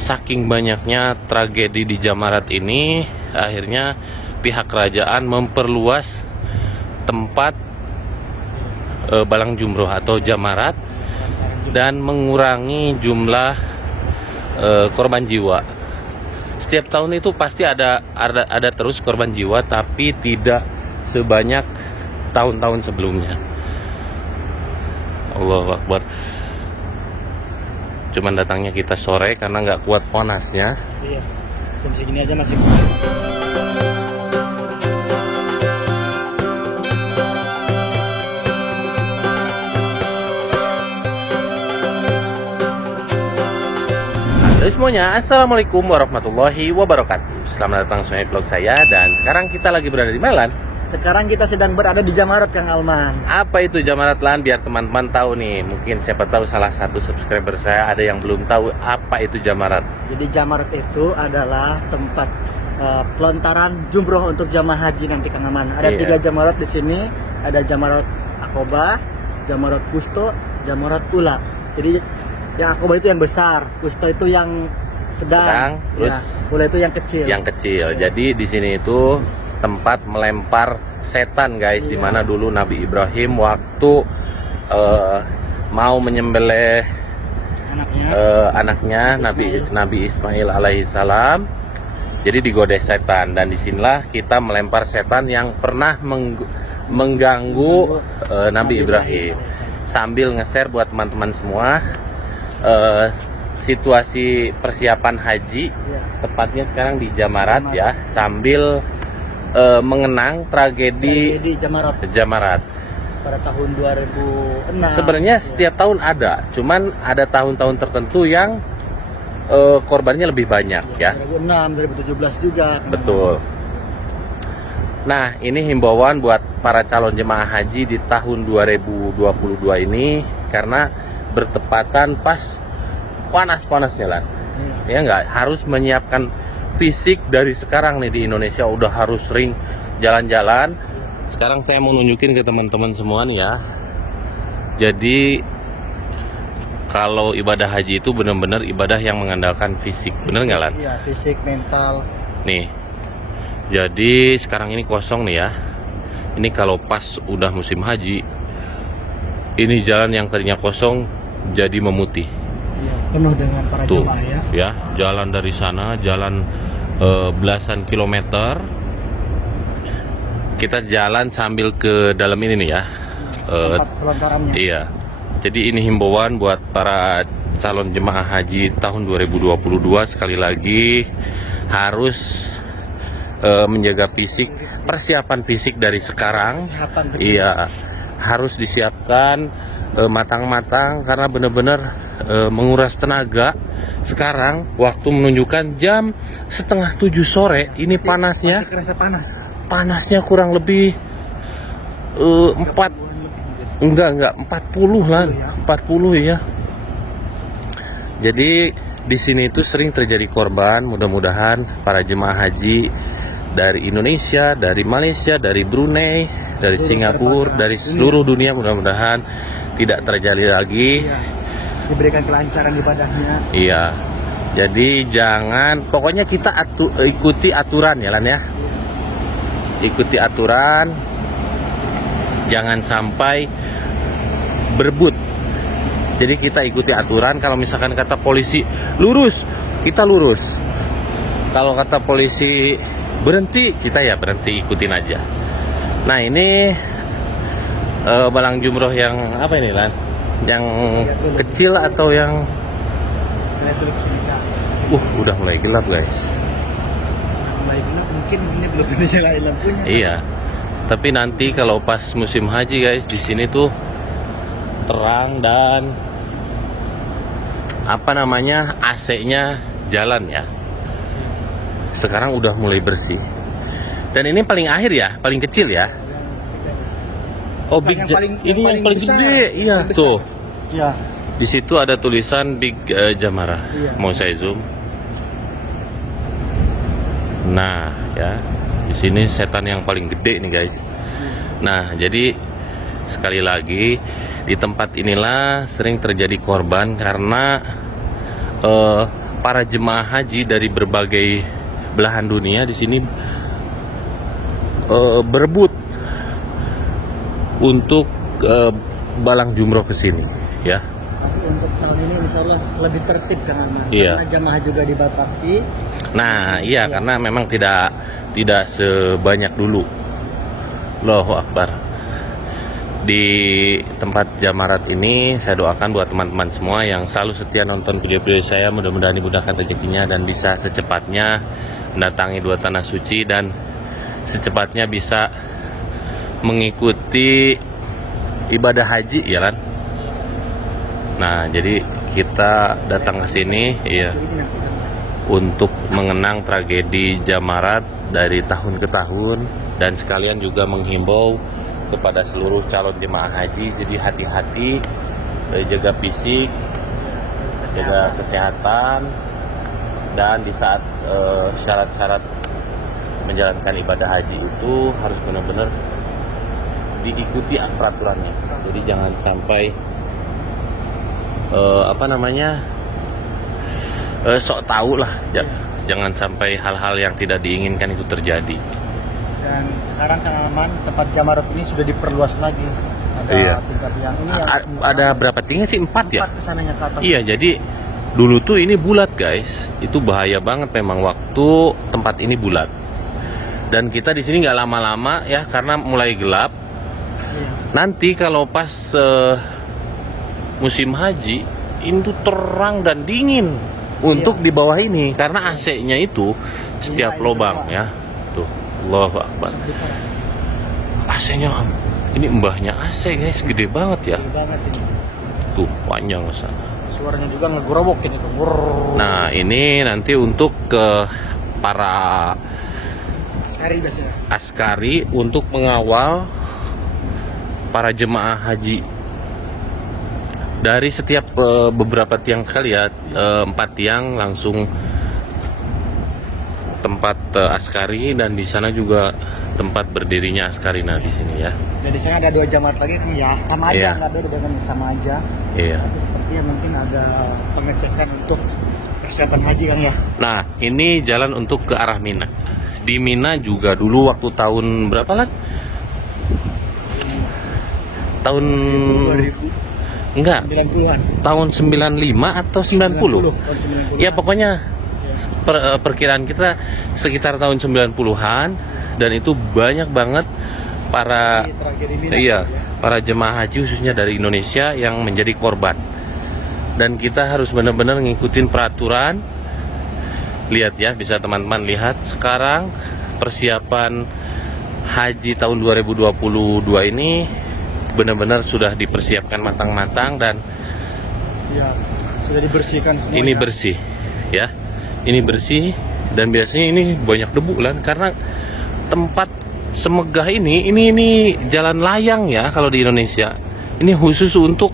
saking banyaknya tragedi di Jamarat ini, akhirnya pihak kerajaan memperluas tempat Balang Jumroh atau Jamarat dan mengurangi jumlah korban jiwa. Setiap tahun itu pasti ada terus korban jiwa, tapi tidak sebanyak tahun-tahun sebelumnya. Allahu Akbar. Cuman datangnya kita sore karena nggak kuat panasnya. Iya, jam segini aja masih. Halo semuanya, assalamualaikum warahmatullahi wabarakatuh. Selamat datang semuanya vlog saya. Dan sekarang kita lagi berada di mana, Lan? Sekarang kita sedang berada di Jamarat, Kang Alman. Apa itu Jamarat, Lan? Biar teman-teman tahu nih. Mungkin siapa tahu salah satu subscriber saya ada yang belum tahu apa itu Jamarat. Jadi Jamarat itu adalah tempat pelontaran jumroh untuk jamaah haji nanti, Kang Alman. Ada 3 Jamarat di sini. Ada Jamarat Aqobah, Jamarat Wusto, Jamarat Ula. Jadi yang Aqobah itu yang besar, Wusto itu yang sedang, terus Ula itu yang kecil. Yang kecil. Jadi di sini itu tempat melempar setan, guys. Dimana dulu Nabi Ibrahim waktu mau menyembelih anaknya Nabi Ismail alaihissalam, jadi digoda setan. Dan disinilah kita melempar setan yang pernah mengganggu Nabi Ibrahim. Sambil nge-share buat teman-teman semua situasi persiapan haji, tepatnya sekarang di Jamarat ya, sambil mengenang tragedi Jamarat pada tahun 2006. Sebenarnya setiap tahun ada, cuman ada tahun-tahun tertentu yang korbannya lebih banyak ya. 2006, 2017 juga. Betul. Nah, ini himbauan buat para calon jemaah haji di tahun 2022 ini karena bertepatan pas panas-panasnya, Lan. Ya nggak, harus menyiapkan fisik dari sekarang nih. Di Indonesia udah harus sering jalan-jalan. Sekarang saya mau nunjukin ke teman-teman semua nih ya. Jadi kalau ibadah haji itu benar-benar ibadah yang mengandalkan fisik, bener nggak, Lan? Iya, fisik, mental. Nih, jadi sekarang ini kosong nih ya. Ini kalau pas udah musim haji, ini jalan yang tadinya kosong jadi memutih. Iya, penuh dengan para jemaah ya. Ya, jalan dari sana, jalan belasan kilometer. Kita jalan sambil ke dalam ini nih ya. Tempat pelontarannya. Iya. Jadi ini himbauan buat para calon jemaah haji tahun 2022, sekali lagi harus menjaga fisik, persiapan fisik dari sekarang. Iya, harus disiapkan matang-matang karena benar-benar menguras tenaga. Sekarang waktu menunjukkan jam 6:30 sore. Ini panasnya, masih kerasa panas. Panasnya kurang lebih 40 lah, 40 ya. Jadi di sini itu sering terjadi korban. Mudah-mudahan para jemaah haji dari Indonesia, dari Malaysia, dari Brunei, dari Singapura, dari seluruh dunia, mudah-mudahan tidak terjadi lagi. Diberikan kelancaran ibadahnya. Iya. Jadi jangan, pokoknya kita ikuti aturan ya, Lan ya. Ikuti aturan. Jangan sampai berebut. Jadi kita ikuti aturan. Kalau misalkan kata polisi lurus, kita lurus. Kalau kata polisi berhenti, kita ya berhenti, ikutin aja. Nah, ini Balang Jumroh yang apa ini, Lan? Yang kecil atau yang udah mulai gelap, guys. Mulai gelap, mungkin ini belum dinyalain lampunya. Iya. Tapi nanti kalau pas musim haji, guys, di sini tuh terang dan apa namanya, AC-nya jalan ya. Sekarang udah mulai bersih. Dan ini paling akhir ya, paling kecil ya. Oh, big ini yang paling gede. Iya, tuh. Iya. Di situ ada tulisan Big Jamarah. Iya. Mau saya zoom. Nah, ya. Di sini setan yang paling gede nih, guys. Nah, jadi sekali lagi di tempat inilah sering terjadi korban karena para jemaah haji dari berbagai belahan dunia di sini berebut untuk balang jumroh ke sini, ya. Untuk tahun ini insya Allah lebih tertib kan Arman? Iya. Karena jamaah juga dibatasi. Nah, iya, karena memang tidak sebanyak dulu. Allahu Akbar. Di tempat jamarat ini saya doakan buat teman-teman semua yang selalu setia nonton video-video saya, mudah-mudahan dimudahkan rezekinya dan bisa secepatnya mendatangi dua tanah suci dan secepatnya bisa mengikuti ibadah haji, ya kan? Nah, jadi kita datang ke sini ya untuk mengenang tragedi jamarat dari tahun ke tahun dan sekalian juga menghimbau kepada seluruh calon jemaah haji, jadi hati-hati, jaga fisik, jaga kesehatan, dan di saat syarat-syarat menjalankan ibadah haji itu harus benar-benar diikuti peraturannya. Jadi jangan sampai sok tahu lah, jangan sampai hal-hal yang tidak diinginkan itu terjadi. Dan sekarang Kang Arman, tempat jamarat ini sudah diperluas lagi. Ada tingkat yang ini ada berapa tingkat sih? 4 ya? 4 kesananya ke atas. Iya, jadi dulu tuh ini bulat guys, itu bahaya banget memang waktu tempat ini bulat. Dan kita di sini nggak lama-lama ya karena mulai gelap. Iya. Nanti kalau pas musim haji ini tuh terang dan dingin untuk di bawah ini karena AC-nya itu setiap lubang ya. Tuh, Allahu Akbar. AC-nya ini mbahnya AC guys, gede banget ya. Gede banget ini. Tuh, panjang ke sana. Suaranya juga ngegerobokin itu. Nah, ini nanti untuk ke para askari biasanya. Askari untuk mengawal para jemaah haji. Dari setiap beberapa tiang sekali ya, 4 tiang langsung tempat askari dan di sana juga tempat berdirinya askari. Nah, di sini ya. Jadi sana ada 2 jamarat lagi kan ya, sama aja, nggak beda dengan sama aja. Iya. Tapi sepertinya mungkin ada pengecekan untuk persiapan haji kan ya. Nah, ini jalan untuk ke arah Mina. Di Mina juga dulu waktu tahun berapa lah? Tahun 2000. Enggak. 90-an. Tahun 95 atau 90? Tahun 90. Ya pokoknya perkiraan kita sekitar tahun 90-an dan itu banyak banget para para jemaah haji khususnya dari Indonesia yang menjadi korban. Dan kita harus benar-benar ngikutin peraturan. Lihat ya, bisa teman-teman lihat sekarang persiapan haji tahun 2022 ini benar-benar sudah dipersiapkan matang-matang dan ya, sudah dibersihkan semua. Ini bersih ya. Ini bersih dan biasanya ini banyak debu kan karena tempat semegah ini jalan layang ya kalau di Indonesia. Ini khusus untuk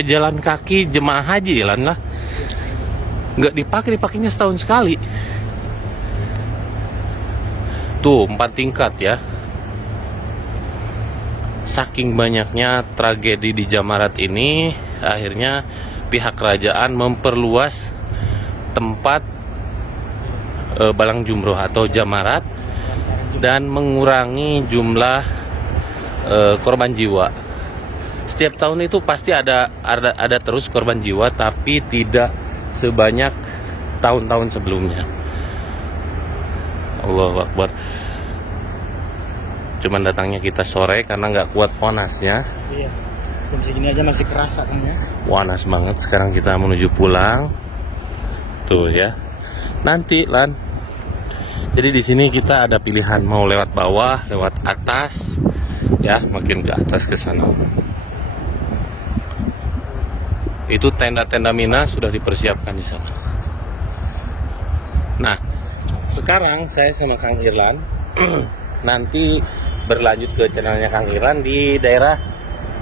pejalan kaki jemaah haji lah. Nggak dipakainya setahun sekali. Tuh 4 tingkat ya. Saking banyaknya tragedi di jamarat ini, akhirnya pihak kerajaan memperluas tempat balang jumroh atau jamarat dan mengurangi jumlah korban jiwa. Setiap tahun itu pasti ada terus korban jiwa, tapi tidak sebanyak tahun-tahun sebelumnya. Allahu Akbar. Cuman datangnya kita sore karena nggak kuat panasnya. Iya. Jam segini aja masih kerasa kan ya. Panas banget. Sekarang kita menuju pulang. Tuh ya. Nanti Lan. Jadi di sini kita ada pilihan mau lewat bawah, lewat atas, ya makin ke atas ke sana. Itu tenda-tenda Mina sudah dipersiapkan di sana. Nah, sekarang saya sama Kang Irlan nanti berlanjut ke channelnya Kang Irlan di daerah.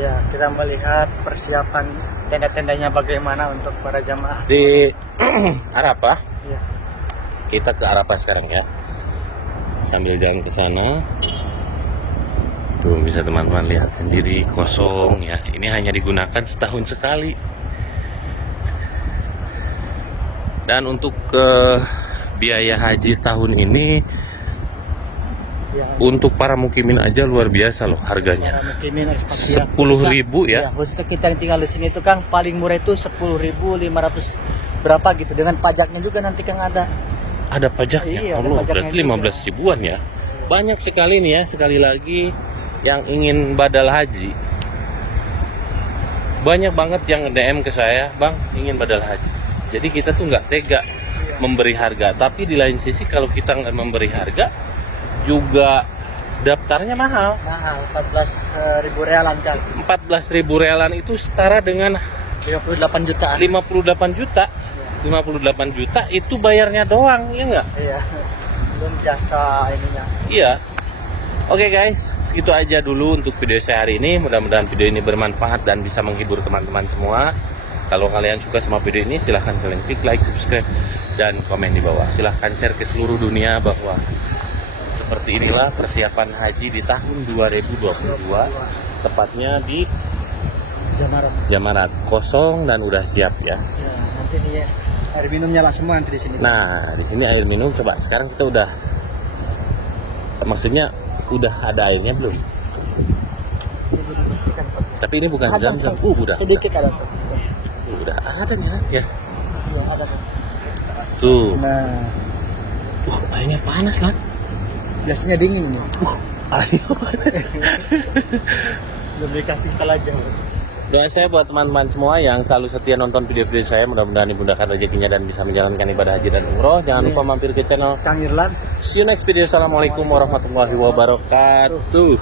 Ya, kita melihat persiapan tenda-tendanya bagaimana untuk para jamaah Di Arafah. Ya. Kita ke Arafah sekarang ya. Sambil jalan ke sana. Tuh bisa teman-teman lihat sendiri kosong ya. Ini hanya digunakan setahun sekali. Dan untuk biaya haji tahun ini Ya, untuk para mukimin aja luar biasa loh harganya. para mukimin ekspatriat 10.000 ya. Khususnya kita yang tinggal di sini itu Kang paling murah itu 10.500 berapa gitu, dengan pajaknya juga nanti Kang ada. Ada pajaknya. Iya, ada Allah, pajaknya berarti juga. 15 ribuan ya. Banyak sekali nih ya, sekali lagi yang ingin badal haji. Banyak banget yang DM ke saya, "Bang, ingin badal haji." Jadi kita tuh nggak tega memberi harga, tapi di lain sisi kalau kita nggak memberi harga juga daftarnya mahal. Mahal, 14.000 realan Kang. 14.000 realan itu setara dengan 58 jutaan. 58 juta. 58 juta itu bayarnya doang, ya nggak? Iya. Belum jasa ininya. Iya. Oke guys, segitu aja dulu untuk video saya hari ini. Mudah-mudahan video ini bermanfaat dan bisa menghibur teman-teman semua. Kalau kalian suka sama video ini, silahkan kalian klik like, subscribe, dan komen di bawah. Silahkan share ke seluruh dunia bahwa seperti inilah persiapan haji di tahun 2022, tepatnya di Jamarat kosong dan udah siap ya. Ya, nanti nih air minum nyala semua nanti di sini. Nah, di sini air minum coba sekarang kita udah, maksudnya udah ada airnya belum? Tapi ini bukan Ada, zam-zam. Kang. Udah. Sedikit ada tuh. Udah ada nih ya. Iya, ada tuh. Tuh. Nah, Airnya panas lah. biasanya dingin nih. Ayo. Belum dikasih aja. Doa saya buat teman-teman semua yang selalu setia nonton video-video saya, mudah-mudahan dimudahkan rezekinya dan bisa menjalankan ibadah haji dan umroh. Jangan lupa mampir ke channel Kang Irlan. See you next video. Assalamualaikum warahmatullahi wabarakatuh.